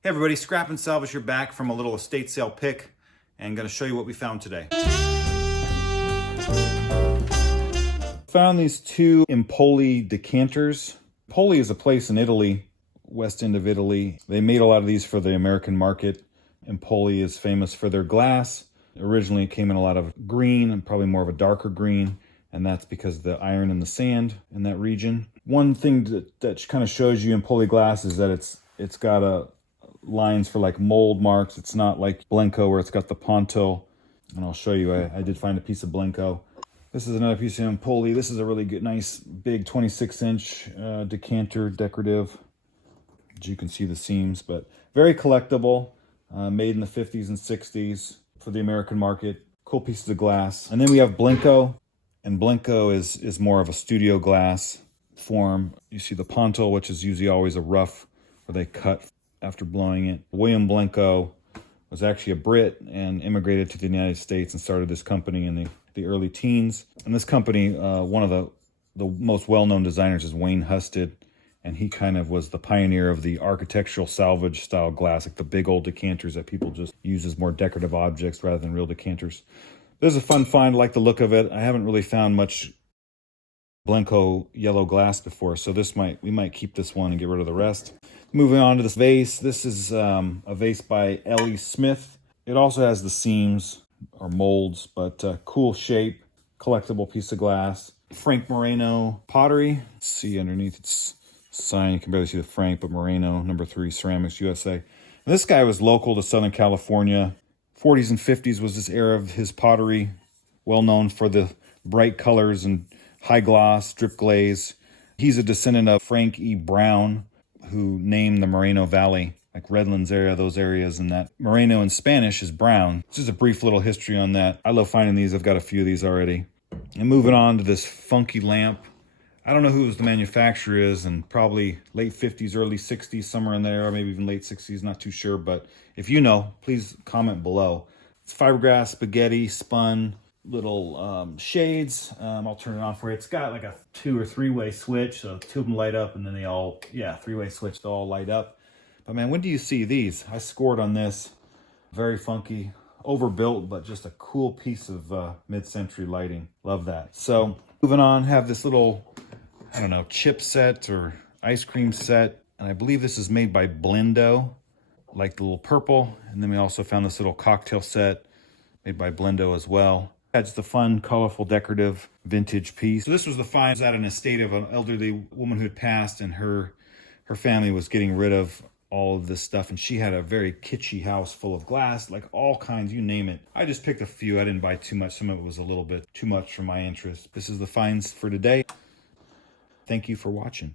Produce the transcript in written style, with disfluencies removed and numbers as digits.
Hey everybody, Scrap and Salvage here, back from a little estate sale pick and going to show you what we found today. Found these two Empoli Decanters. Empoli is a place in Italy, west end of Italy. They made a lot of these for the American market. Empoli is famous for their glass. Originally it came in a lot of green and probably more of a darker green, and that's because of the iron and the sand in that region. One thing that kind of shows you Empoli glass is that it's got lines for like mold marks. It's not like Blenko where it's got the ponto. And I'll show you, I did find a piece of Blenko. This is another piece of Empoli. This is a really good, nice, big 26-inch decanter, decorative. As you can see the seams, but very collectible, made in the 50s and 60s for the American market. Cool pieces of glass. And then we have Blinko, and Blinko is more of a studio glass form. You see the ponto, which is usually always a rough where they cut after blowing it. William Blenko was actually a Brit and immigrated to the United States and started this company in the early teens. And this company, one of the most well-known designers is Wayne Husted, and he kind of was the pioneer of the architectural salvage style glass, like the big old decanters that people just use as more decorative objects rather than real decanters. This is a fun find. I like the look of it. I haven't really found much Blenko yellow glass before, so we might keep this one and get rid of the rest. Moving on to this vase. This is a vase by Ellie Smith. It also has the seams or molds, but cool shape, collectible piece of glass. Frank Moreno Pottery. Let's see underneath its sign, you can barely see the Frank, but Moreno, number 3, Ceramics USA. And this guy was local to Southern California. 40s and 50s was this era of his pottery, well known for the bright colors and high gloss, drip glaze. He's a descendant of Frank E. Brown, who named the Moreno Valley, like Redlands area, those areas, and that Moreno in Spanish is brown. Just a brief little history on that. I love finding these. I've got a few of these already. And moving on to this funky lamp. I don't know who the manufacturer is, and probably late 50s, early 60s, somewhere in there, or maybe even late 60s, not too sure. But if you know, please comment below. It's fiberglass, spaghetti, spun, little shades. I'll turn it on for you. It's got like a 2 or 3-way switch, so 2 of them light up, and then they all, 3-way switch, they all light up. But man, when do you see these? I scored on this. Very funky, overbuilt, but just a cool piece of mid-century lighting. Love that. So moving on, have this little, I don't know, chip set or ice cream set, and I believe this is made by Blendo, like the little purple. And then we also found this little cocktail set made by Blendo as well. That's the fun, colorful, decorative, vintage piece. So this was the find. It was at an estate of an elderly woman who had passed, and her family was getting rid of all of this stuff, and she had a very kitschy house full of glass, like all kinds, you name it. I just picked a few. I didn't buy too much. Some of it was a little bit too much for my interest. This is the finds for today. Thank you for watching.